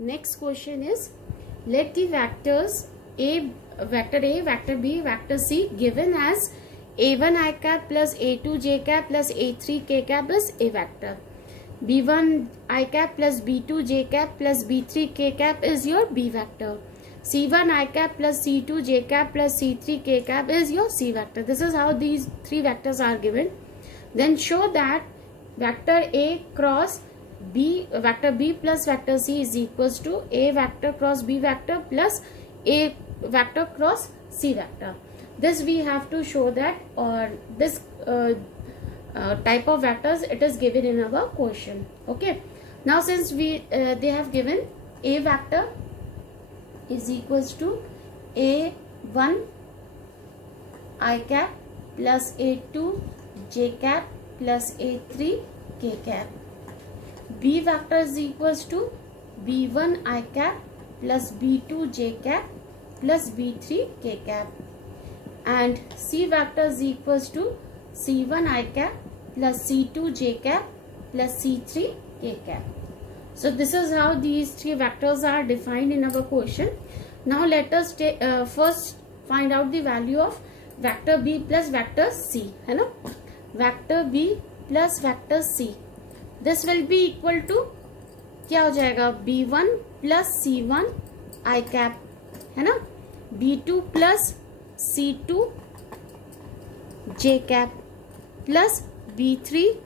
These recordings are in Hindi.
Next question is, let the vectors vector A, vector B, vector C given as a1 I cap plus a2 j cap plus a3 k cap plus a vector. b1 I cap plus b2 j cap plus b3 k cap is your b vector. c1 I cap plus c2 j cap plus c3 k cap is your c vector. This is how these three vectors are given. Then show that vector A cross B, vector B plus vector C is equals to A vector cross B vector plus A vector cross C vector. This we have to show that, or this type of vectors it is given in our question. Okay. Now since they have given A vector is equals to A1 I cap plus A2 j cap plus A3 k cap. B vector is equals to B1 I cap plus B2 j cap plus B3 k cap, and C vector is equals to C1 I cap plus C2 j cap plus C3 k cap. So this is how these three vectors are defined in our question. Now let us first find out the value of vector B plus vector C, है ना? Vector B plus vector C. This will be equal to क्या हो जाएगा? B1 plus C1 I cap, है ना? B2 plus C2 J cap plus B3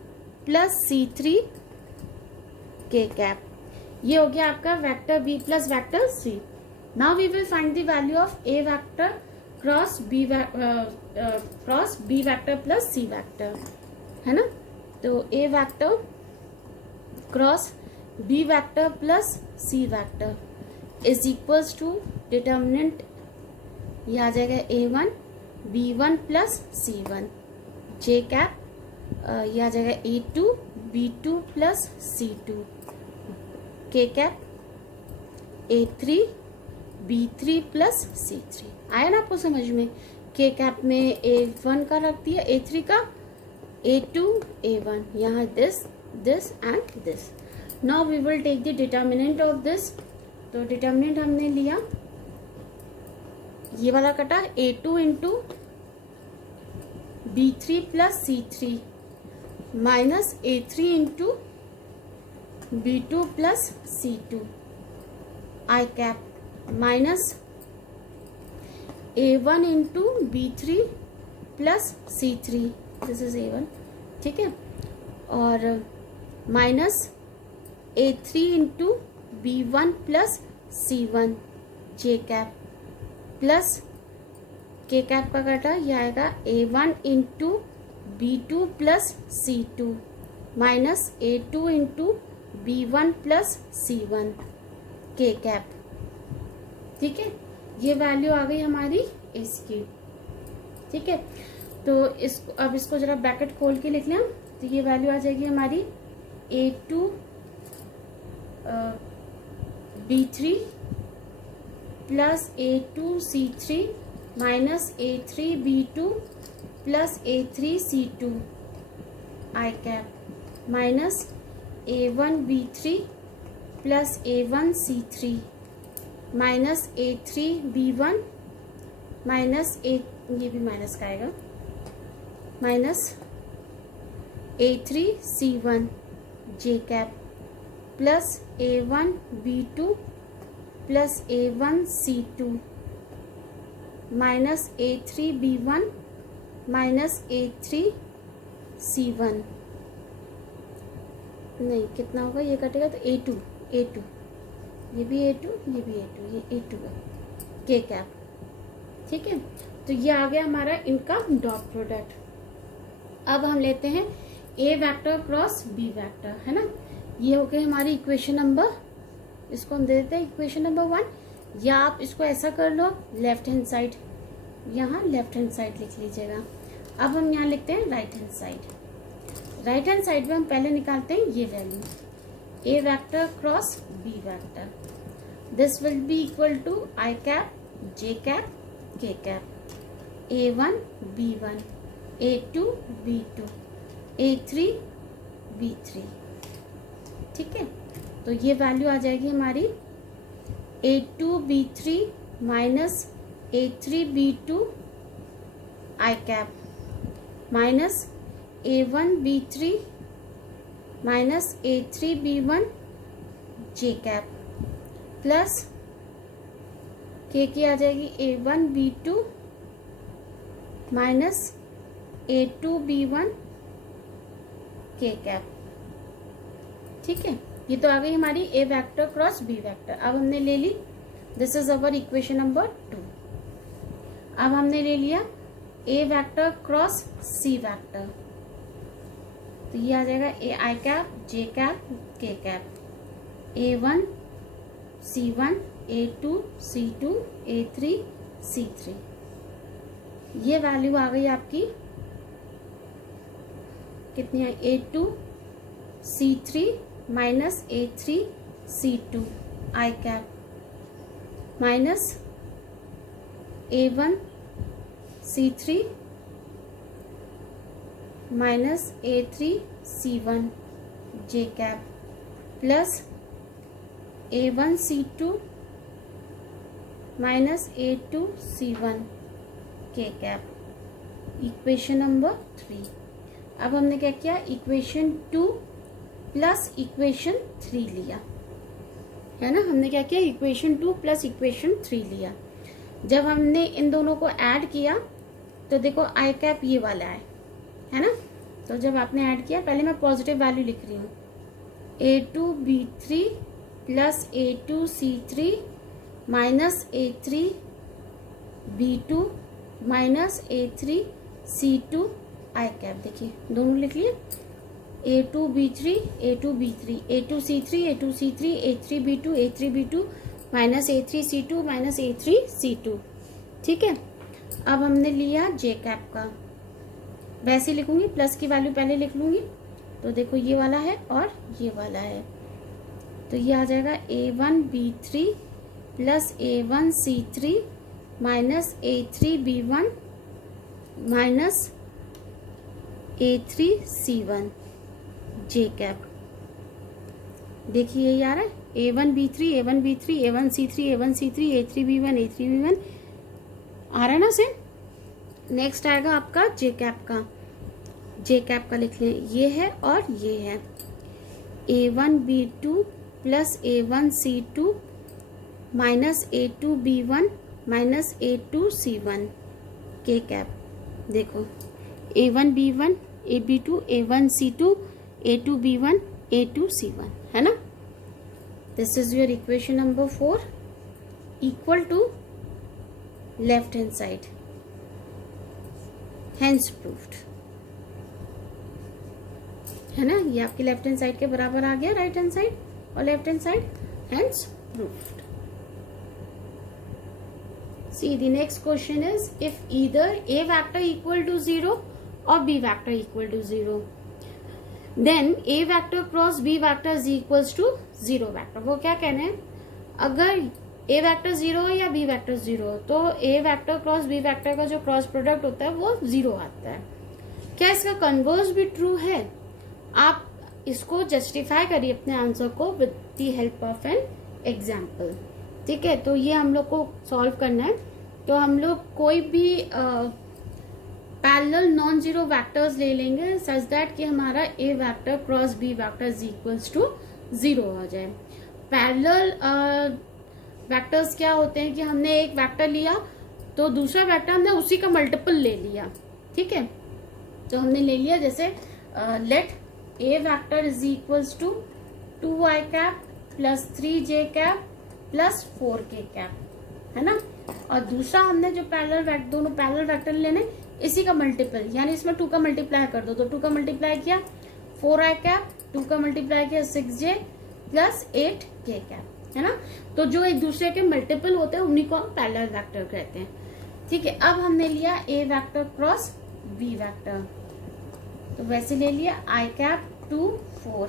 plus C3 K cap. ये हो गया आपका vector B plus vector C. Now we will find the value of A vector cross B vector plus C vector, है ना? तो A vector cross B vector plus C vector is equals to determinant ये आ जाएगा A1 B1 plus C1 J cap ये आ जाएगा A2 B2 plus C2 K cap A3 B3 plus C3. आया ना आपको समझ में? K cap में A1 का रख दिया, A3 का, A2 A1, यहाँ this and this. Now we will take the determinant of this. तो determinant हमने लिया, ये वाला कटा A2 into B3 plus C3 minus A3 into B2 plus C2 I cap minus A1 into B3 plus C3, this is A1, ठीक है, और minus A3 into B1 plus C1 J cap plus K cap का कटा, यह आएगा A1 into B2 plus C2 minus A2 into B1 plus C1 K cap. ठीक है, ये वैल्यू आ गई हमारी इसकी. ठीक है, तो अब इसको जरा ब्रैकेट खोल के लिख लें. तो ये वैल्यू आ जाएगी हमारी A2 B3 plus A2 C3 minus A3 B2 plus A3 C2 I cap minus A1 B3 plus A1 C3 minus A3 B1 minus ये भी माइनस का आएगा, minus A3 C1 J cap plus A1 B2 plus A1 C2 minus A3 B1 minus A3 C1. नहीं, कितना होगा? ये कटेगा तो A2 ये भी A2 ये भी A2, ये A2 है K कैप. ठीक है, तो ये आ गया हमारा इनका डॉट प्रोडक्ट. अब हम लेते हैं A vector cross B vector, है ना? ये हो गई हमारी इक्वेशन नंबर, इसको हम दे देते हैं इक्वेशन नंबर 1. या आप इसको ऐसा कर लो, लेफ्ट हैंड साइड, यहाँ लेफ्ट हैंड साइड लिख लीजिएगा. अब हम यहाँ लिखते हैं right hand side. Right hand side में हम पहले निकालते हैं ये value A vector cross B vector. This will be equal to I cap J cap K cap A1 B1 A2 B2 A3 B3. ठीक है, तो ये वैल्यू आ जाएगी हमारी A2B3 minus A3B2 i cap minus A1B3 minus A3B1 j cap plus k की आ जाएगी A1B2 माइनस A2B1 के कैप। ठीक है, ये तो आ गई हमारी a vector cross B vector. अब हमने ले ली, this is our equation number 2। अब हमने ले लिया a vector cross c vector, तो ये आ जाएगा a i cap j cap k cap, A1 C1 A2 C2 A3 C3। ये वैल्यू आ गई आपकी कितनी है, A2 C3 minus A3 C2 i cap minus A1 C3 minus A3 C1 j cap plus A1 C2 minus A2 C1 के कैप। Equation number 3। अब हमने क्या किया, इक्वेशन 2 प्लस इक्वेशन 3 लिया, है ना। हमने क्या किया, इक्वेशन 2 प्लस इक्वेशन 3 लिया। जब हमने इन दोनों को ऐड किया तो देखो आई कैप ये वाला है ना। तो जब आपने ऐड किया, पहले मैं पॉजिटिव वैल्यू लिख रही हूँ, A2B3 plus A2C3 minus A3B2 minus A3C2 आई कैप। देखिए दोनों लिख लिए, A2B3 A2B3 A2C3 A2C3 A3B2 A3B2 minus A3C2 minus A3C2। ठीक है, अब हमने लिया जे कैप का, वैसे लिखूंगी, प्लस की वैल्यू पहले लिख लूंगी। तो देखो ये वाला है और ये वाला है, तो ये आ जाएगा A1B3 plus A1C3 minus A3B1 minus A3C1 जे कैप। देखिए यही आ रहा है, A1B3 A1B3 A1C3 A1C3 A3B1 A3B1 आ रहा है ना सेम। नेक्स्ट आएगा आपका जे कैप का, जे कैप का लिख लें, ये है और ये है, A1B2 plus A1C2 minus A2B1 minus A2C1 के कैप। देखो A1B1 AB2 A1C2 A2B1 A2C1, है ना। This is your equation number 4 equal to left hand side, hence proved, है ना। ये आपकी लेफ्ट हैंड साइड के बराबर आ गया, राइट हैंड साइड और left hand side, hence proved. See, the next question is, if either A vector equal to 0 or B vector equal to 0, then A vector cross B vector is equals to 0 vector। वो क्या कहना है, अगर A vector 0 है या B vector 0 हो, तो A vector cross B vector का जो क्रॉस प्रोडक्ट होता है वो 0 आता है। क्या इसका कन्वर्स भी ट्रू है? आप इसको जस्टिफाई करिए अपने आंसर को with the help of an example. ठीक है, तो ये हम लोग को सॉल्व करना है। तो हम लोग कोई भी पैरेलल नॉन जीरो वेक्टर्स ले लेंगे सच दैट कि हमारा a vector cross B vector is equals to 0 हो जाए। पैरेलल वेक्टर्स क्या होते हैं कि हमने एक वेक्टर लिया तो दूसरा वेक्टर हमने उसी का मल्टीपल ले लिया। ठीक है, तो हमने ले लिया जैसे let a vector is equals to 2i cap plus 3j cap plus 4k cap, है ना। और दूसरा हमने जो दोनों पैरेलल वेक्टर लेने इसी का मल्टीपल, यानी इसमें 2 का मल्टीप्लाई कर दो, तो 2 का मल्टीप्लाई किया 4i कैप, 2 का मल्टीप्लाई किया 6j प्लस 8k कैप, है ना। तो जो एक दूसरे के मल्टीपल होते हैं उन्हीं को हम पैरेलल वेक्टर कहते हैं। ठीक है, अब हमने लिया a vector cross B vector, तो वैसे ले लिया i cap 2 4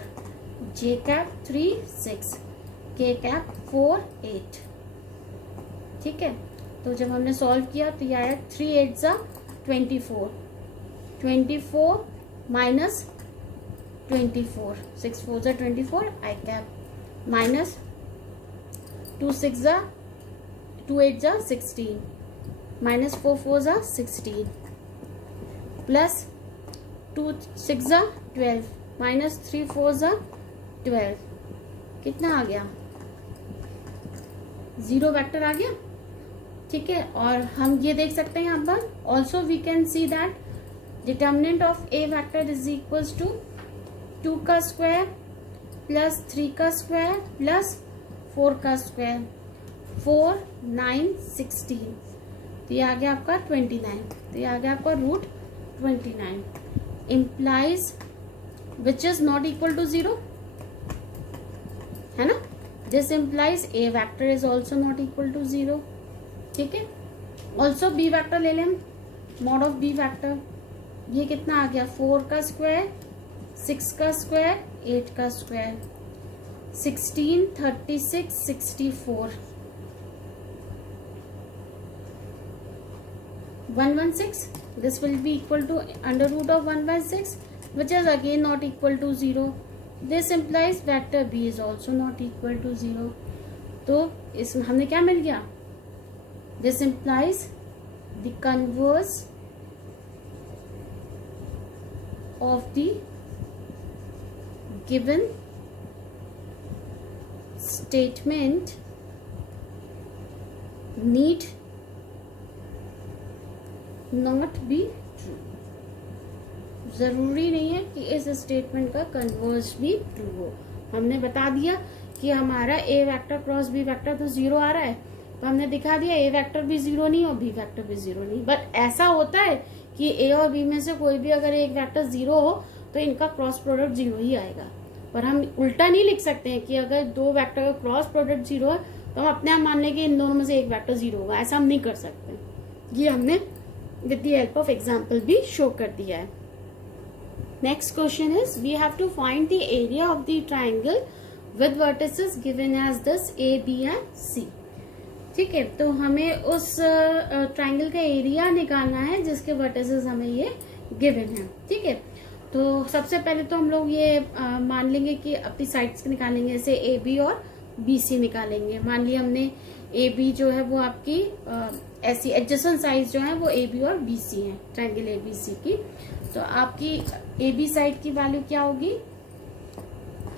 j cap 3 6 k cap 4 8। ठीक है, तो जब हमने सॉल्व किया तो ये आया 3 8 जा 24 24 माइनस 24 6 4 जा 24 आई कैप माइनस 2 6 जा 2 8 जा 16 माइनस 4 4 जा 16 प्लस 2 6 जा 12 माइनस 3 4 जा 12 कितना आ गया 0 वेक्टर आ गया। ठीक है, और हम ये देख सकते हैं यहाँ पर also we can see that determinant of A vector is equals to 2 का स्क्वायर प्लस 3 का स्क्वायर प्लस 4 का स्क्वायर 4 9 16 तो ये आ गया आपका 29 तो ये आ गया आपका root 29 implies which is not equal to 0 है ना। This implies a vector is also not equal to 0। ठीक है, ऑल्सो बी वैक्टर ले लें हम, मॉड ऑफ बी वैक्टर ये कितना आ गया 4 का स्क्वायर 6 का स्क्वायर 8 का square 16 36 64 116 this will be equal to under root of 1/6 which is again not equal to 0। This implies vector b is also not equal to 0। तो इसमें हमें क्या मिल गया This implies the converse of the given statement need not be true। जरूरी नहीं है कि इस स्टेटमेंट का कन्वर्स भी ट्रू हो। हमने बता दिया कि हमारा a vector cross B vector तो 0 आ रहा है, तो हमने दिखा दिया ए वेक्टर भी 0 नहीं और बी वेक्टर भी 0 नहीं। बट ऐसा होता है कि ए और बी में से कोई भी अगर एक वेक्टर 0 हो तो इनका क्रॉस प्रोडक्ट 0 ही आएगा। पर हम उल्टा नहीं लिख सकते हैं कि अगर दो वेक्टर का क्रॉस प्रोडक्ट 0 है तो हम अपने आप मान लें कि इन दोनों में से एक वेक्टर 0 होगा, ऐसा हम नहीं कर सकते। ये हमने with the help of example भी शो कर दिया है। Next question is we have to find the area of the triangle with vertices given as this a B and c. ठीक है, तो हमें उस ट्राइंगल का एरिया निकालना है जिसके वर्टिसेस हमें ये गिवन है। ठीक है, तो सबसे पहले तो हम लोग ये मान लेंगे कि अपनी साइड्स निकालेंगे, जैसे ए बी और बी सी निकालेंगे। मान लिया हमने ए बी जो है वो आपकी ऐसी एडजेसेंट साइड जो है वो ए बी और बी सी है ट्राइंगल ए बी सी की। तो आपकी ए बी साइड की वैल्यू क्या होगी,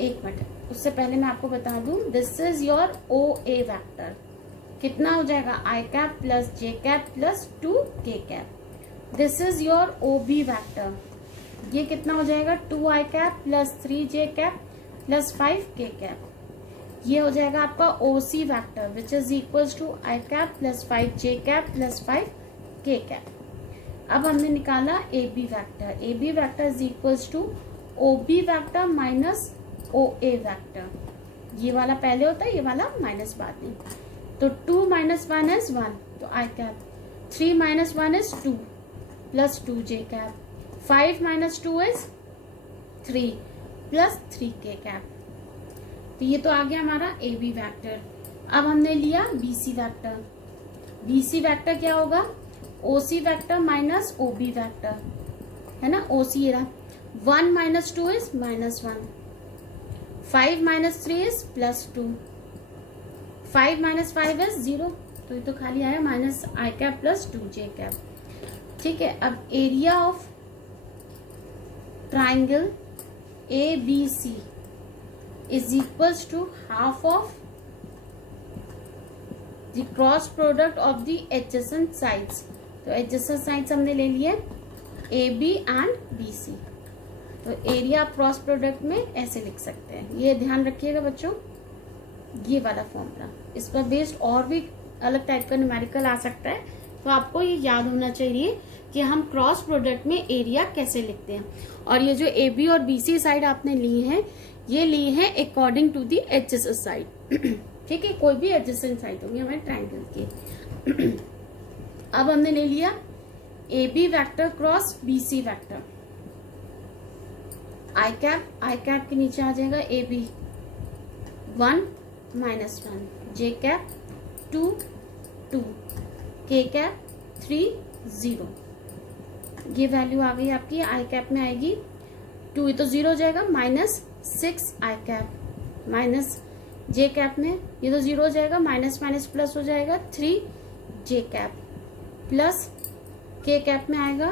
एक मिनट उससे पहले मैं आपको बता दूं, this is your o A vector. कितना हो जाएगा i cap plus j cap plus 2 k cap. This is your o B vector, ये कितना हो जाएगा 2 i cap plus 3 j cap plus 5 k cap. ये हो जाएगा आपका o C vector which is equals to i cap plus 5 j cap plus 5 k cap. अब हमने निकाला a B vector, A B vector is equals to O B vector minus O A vector. ये वाला पहले होता है, ये वाला माइनस बाद में। तो 2 माइनस 1 इज 1 तो i cap, 3 minus 1 is 2 plus 2 J cap, 5 minus 2 is 3 plus 3 k cap. तो ये तो आ गया हमारा ए बी वैक्टर। अब हमने लिया B C vector. B C vector क्या होगा, ओ सी vector minus O B vector, है ना। ओ सी रहा 1 माइनस 2 is minus 1, 5 minus 3 is plus 2, 5 minus 5 is 0। तो ये तो खाली आया minus I cap plus 2 J cap. ठीक है, अब area of triangle A B C is equals to half of the cross product of the adjacent sides। तो adjacent sides हमने ले लिए A B and B C. तो एरिया क्रॉस प्रोडक्ट में ऐसे लिख सकते हैं, ये ध्यान रखिएगा बच्चों, ये वाला फॉर्मूला। इस पर बेस्ड और भी अलग टाइप का न्यूमेरिकल आ सकता है, तो आपको ये याद होना चाहिए कि हम क्रॉस प्रोडक्ट में एरिया कैसे लिखते हैं। और ये जो ए बी और बी सी साइड आपने ली है, ये ली है according to the adjacent side. ठीक है, कोई भी एडजेसेंट साइड होगी हमारे ट्राइंगल की। अब हमने ले लिया A B vector cross B C vector. I cap के नीचे आ जाएगा ए बी 1 माइनस 1, जे कैप 2 2, के कैप 3 0। ये वैल्यू आ गई आपकी, आई कैप में आएगी 2, ये तो 0 हो जाएगा, माइनस 6 आई कैप माइनस जे कैप में ये तो 0 हो जाएगा, माइनस माइनस प्लस हो जाएगा 3 जे कैप, प्लस के कैप में आएगा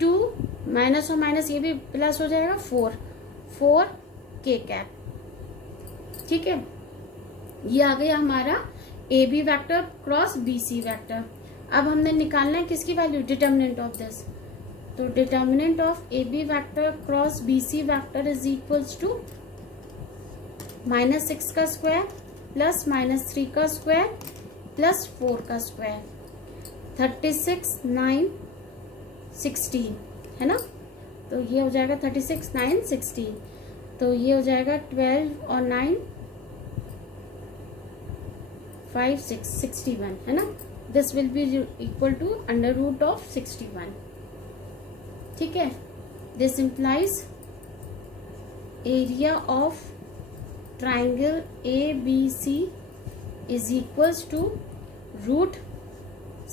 2, माइनस और माइनस ये भी प्लस हो जाएगा 4 के कैप। ठीक है, ये आ गया हमारा A B vector cross B C vector. अब हमने निकालना है किसकी वैल्यू, डिटर्मिनेंट ऑफ दिस। तो determinant of A B vector cross B C vector is equals to -6 का स्क्वायर प्लस -3 का स्क्वायर प्लस 4 का स्क्वायर, 36 9 16 है ना। तो ये हो जाएगा 36 9 16, तो ये हो जाएगा 12 और 9 5 6 61 है ना। This will be equal to under root of 61। ठीक है, this implies area of triangle ABC is equals to root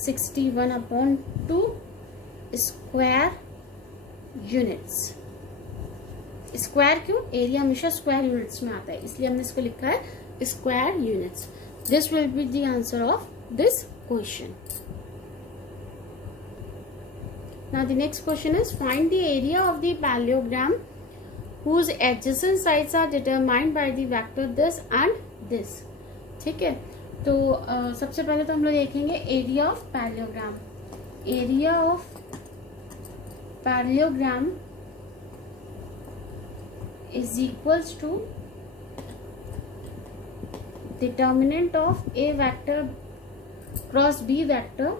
61/2 square units. Square क्यों, एरिया हमेशा स्क्वायर यूनिट्स में आता है, इसलिए हमने इसको लिखा है square units. This will be the answer of this question. Now the next question is find the area of the parallelogram whose adjacent sides are determined by the vector this and this। ठीक है, तो सबसे पहले तो हम लोग देखेंगे area of parallelogram. Area of parallelogram is equals to determinant of A vector cross B vector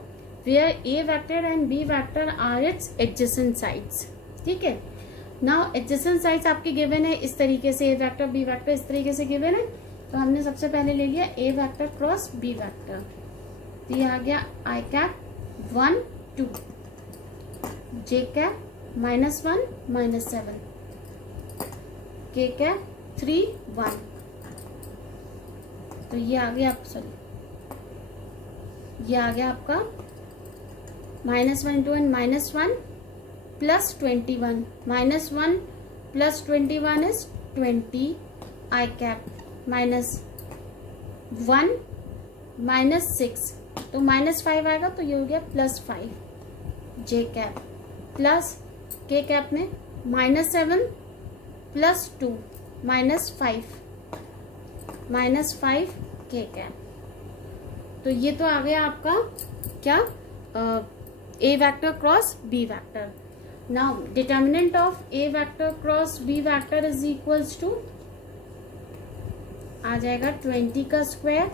where a vector and b vector are its adjacent sides. ठीक है, नाउ एडजेसेंट साइड्स आपके गिवन है इस तरीके से, ए वेक्टर बी वेक्टर इस तरीके से गिवन है। तो हमने सबसे पहले ले लिया a vector cross B vector, तो ये आ गया आई कैप 1 2, जे कैप -1 -7, के कैप 3 1। तो ये आ गया ये आ गया आपका -1 × -1 plus 21, -1 plus 21 is 20 I cap, -1 -6 तो -5 आएगा, तो ये हो गया +5 जे कैप, प्लस के कैप में -7 प्लस 2 -5 के कैप। तो ये तो आ गया आपका क्या, A vector cross B vector. Now determinant of A vector cross B vector is equals to आ जाएगा 20 का स्क्वायर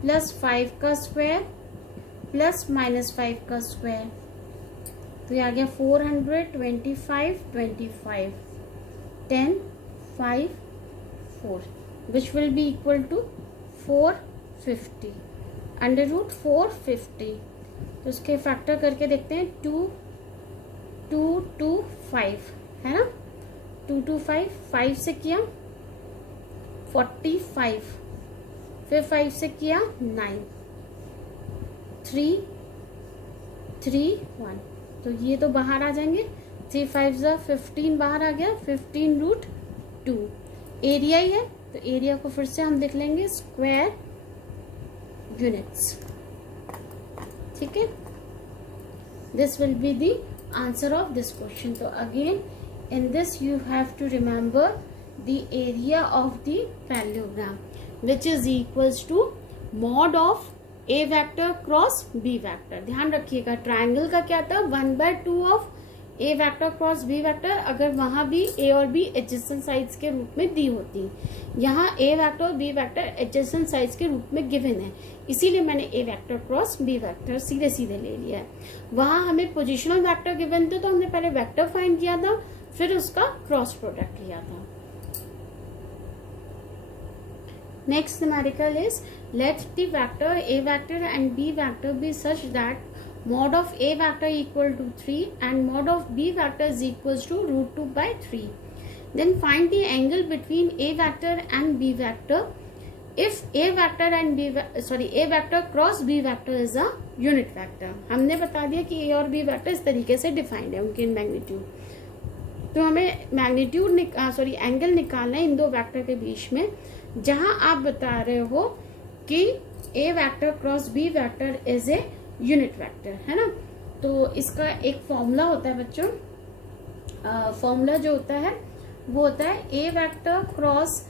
प्लस 5 का स्क्वायर प्लस -5 का स्क्वायर, तो ये आ गया 425 25 10 5 4 which will be equal to 450 under root 450। तो उसके फैक्टर करके देखते हैं, 2 2 2 5 है ना, 2 2 5 5 से किया 45, फिर 5 से किया 9 3 3 1, तो ये तो बाहर आ जाएंगे, 3 5 15 बाहर आ गया, 15 रूट 2 एरिया ही है, तो एरिया को फिर से हम देख लेंगे स्क्वायर यूनिट्स। ठीक है, this will be the answer of this question. तो again in this you have to remember the area of the parallelogram which is equals to mod of a vector cross b vector। ध्यान रखिएगा ट्रायंगल का क्या था, 1/2 of a vector cross b vector, अगर वहां भी a और b एडजेसेंट साइड्स के रूप में दी होती, यहाँ a वेक्टर और b वेक्टर एडजेसेंट साइड्स के रूप में गिवन है, इसीलिए मैंने a vector cross b vector सीधे सीधे ले लिया है। वहां हमें पोजिशनल वेक्टर गिवन थे, तो हमने पहले वेक्टर फाइंड किया था, फिर उसका क्रॉस प्रोडक्ट लिया था। Next numerical is let the vector a vector and b vector be such that mod of a vector equal to 3 and mod of b vector is equals to √2/3. Then find the angle between a vector and b vector if a vector and a vector cross b vector is a unit vector। हमने बता दिया कि a और b vector इस तरीके से डिफाइंड है उनके मैग्नीट्यूड, तो हमें मैग्नीट्यूड एंगल निकालना है इन दो वेक्टर के बीच में। जहां आप बता रहे हो कि A vector cross B vector is a unit vector, है ना। तो इसका एक फॉर्मूला होता है बच्चों, फॉर्मूला जो होता है वो होता है A vector cross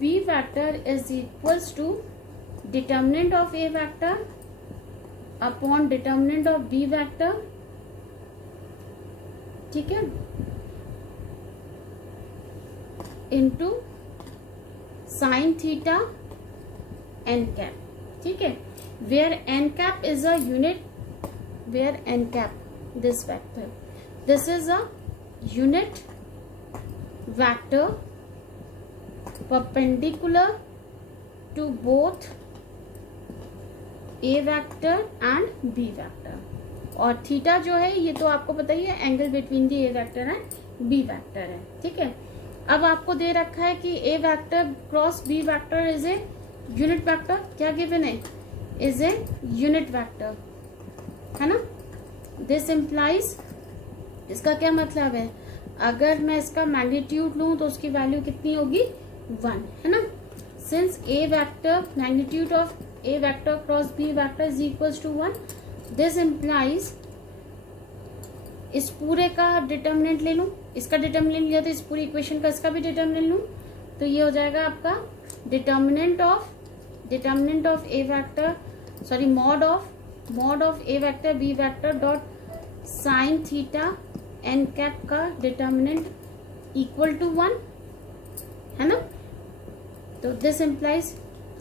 B vector is equals to determinant of A vector upon determinant of B vector, ठीक है, into sine theta N cap, ठीक है, where N cap is a unit, where N cap this vector, this is a unit vector perpendicular to both a vector and b vector, और थीटा जो है ये तो आपको पता ही है, angle between the A vector and b vector है, ठीक है। अब आपको दे रखा है कि A vector cross B vector is a unit vector, क्या गिवन है, इज ए यूनिट वेक्टर, है ना। दिस इम्प्लाइज, इसका क्या मतलब है, अगर मैं इसका मैग्नीट्यूड लूं तो उसकी वैल्यू कितनी होगी, 1, है ना। Since a vector magnitude of A vector cross B vector is equals to 1, this implies इस पूरे का डिटर्मिनेंट ले लूं, इसका डिटर्मिनेंट लिया तो इस पूरी इक्वेशन का इसका भी डिटर्मिनेंट लूं, तो ये हो जाएगा आपका determinant of A vector, sorry mod of A vector b vector dot sine theta N cap का डिटर्मिनेंट इक्वल टू 1, है ना। तो दिस इम्प्लाइज,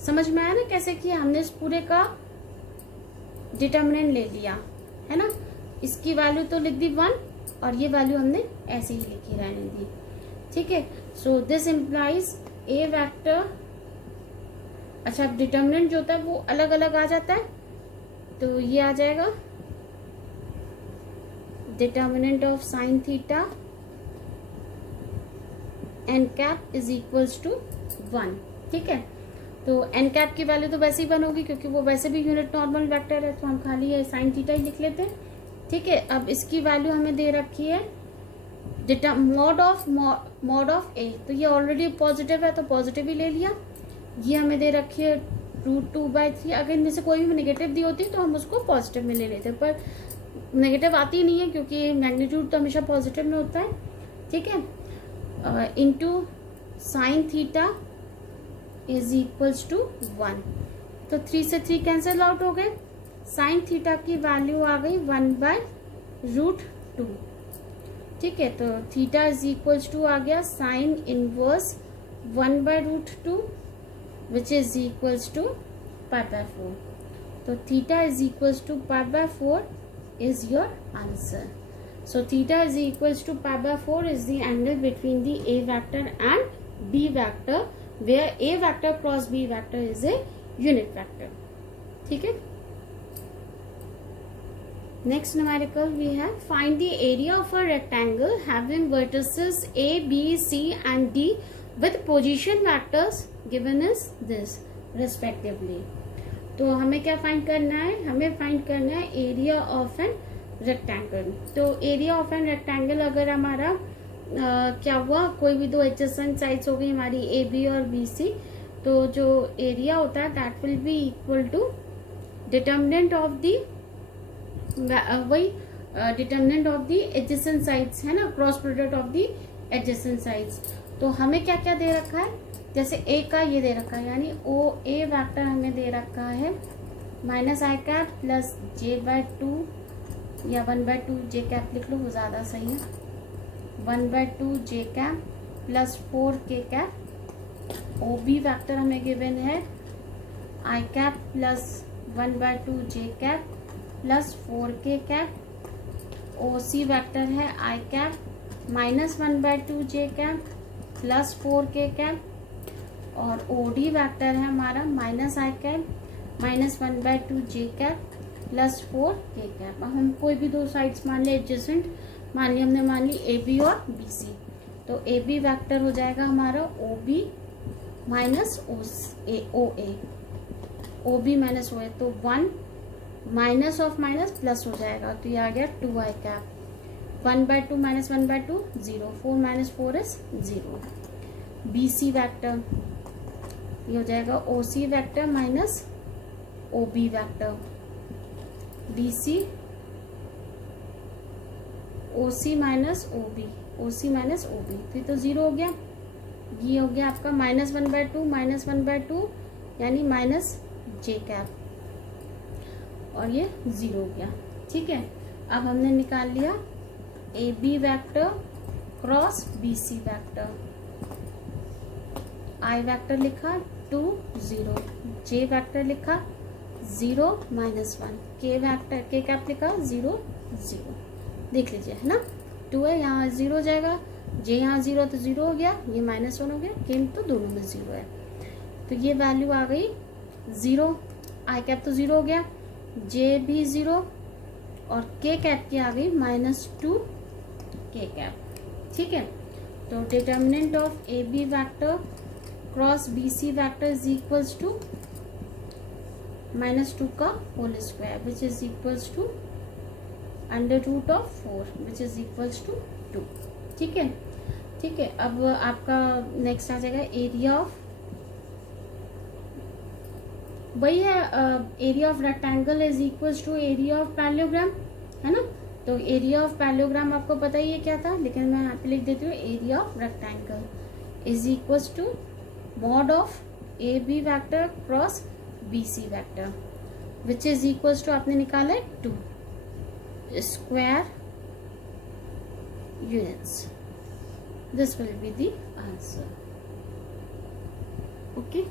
समझ में आया ना कैसे किया हमने, इस पूरे का डिटर्मिनेंट ले लिया, है ना, इसकी वैल्यू तो लिख दी 1 और ये वैल्यू हमने ऐसे ही लिखी रहने दी, ठीक है। So this implies A vector, अच्छा डिटर्मिनेंट जो होता है वो अलग अलग आ जाता है, तो ये आ जाएगा determinant of sine theta N cap is equals to 1, ठीक है। तो एन कैप की वैल्यू तो वैसे ही 1 होगी क्योंकि वो वैसे भी यूनिट नॉर्मल वेक्टर है, तो हम खाली ये साइन थीटा ही लिख लेते हैं, ठीक है। अब इसकी वैल्यू हमें दे रखी है मॉड ऑफ ए, तो ये ऑलरेडी पॉजिटिव है तो पॉजिटिव ही ले लिया, ये हमें दे रखी है √2/3, अगर इनमें से कोई भी नेगेटिव दी होती तो हम उसको पॉजिटिव में ले लेते, पर नेगेटिव आती नहीं है क्योंकि मैग्नीट्यूड तो हमेशा पॉजिटिव में होता है, ठीक है, into sine theta is equals to 1, तो 3 से 3 कैंसिल आउट हो गए, साइन थीटा की वैल्यू आ गई 1/√2, ठीक है। तो थीटा इज इक्वल्स टू आ गया sine inverse 1/√2 which is equals to π/4, तो theta is equals to π/4 is your answer. So theta is equals to π/4 is the angle between the A vector and B vector, where A vector cross B vector is a unit vector. ठीक है। Next numerical we have, find the area of a rectangle having vertices A, B, C and D with position vectors given is this respectively. तो हमें क्या फाइंड करना है, हमें फाइंड करना है एरिया ऑफ एन रेक्टेंगल। तो एरिया ऑफ एन रेक्टेंगल अगर हमारा क्या हुआ, कोई भी दो एडजेसेंट साइड्स हो गई हमारी ए बी और बी सी, तो जो एरिया होता है that will be equal to determinant of the, वही determinant of the adjacent sides, है ना, cross product of the adjacent sides. तो हमें क्या क्या दे रखा है, जैसे ए का ये दे रखा है, यानी ओ ए वेक्टर हमें दे रखा है -i प्लस j/2 या 1/2 j कैप लिख लो, वो ज़्यादा सही है, 1/2 j cap plus 4 k cap. O B vector हमें गिवन है i cap plus 1/2 j cap plus 4 k cap. O C vector है i cap minus 1/2 j cap plus 4 k cap, और ओ डी वैक्टर है हमारा -i cap minus 1/2 j cap plus 4 k cap. अब हम कोई भी दो साइड्स मान ले एडजेसेंट, मान ली हमने, मान ली ए बी और बी सी, तो ए बी वैक्टर हो जाएगा हमारा ओ बी माइनस ओ ए, ओ बी माइनस ओ ए, तो 1 माइनस ऑफ माइनस प्लस हो जाएगा, तो ये आ गया 2i cap, 1/2 minus 1/2 0, 4 minus 4 is 0। B C vector ये हो जाएगा ओ सी vector minus O B vector, B C O C minus O B, O C minus O B, तो ये तो जीरो हो गया। ये हो गया आपका -1/2 -1/2 यानी माइनस जे कैप, और ये जीरो हो गया। ठीक है, अब हमने निकाल लिया A B vector cross B C vector, i vector लिखा 2 0, जे वैक्टर लिखा 0 -1, के वैक्टर के कैप लिखा 0 0। देख लीजिए है ना, 2 है यहाँ 0 हो जाएगा, जे यहाँ 0 तो 0 हो गया, ये -1 हो गया, के तो दोनों में 0 है, तो ये वैल्यू आ गई 0। आई कैप तो 0 हो गया, जे भी 0 और के कैप की आ गई -2 के कैप। ठीक है, तो determinant of A B vector cross B C vector is equals to -2 का whole square which is equals to √4 which is equals to 2। ठीक है, ठीक है। अब आपका नेक्स्ट आ जाएगा एरिया ऑफ, वही है area of rectangle is equals to area of parallelogram, है ना। तो एरिया ऑफ पैरेललोग्राम आपको पता ही है क्या था, लेकिन मैं यहाँ पे लिख देती हूँ area of rectangle is equals to mod of A B vector cross B C vector which is equals to आपने निकाला है 2 square units. This will be the answer. Okay.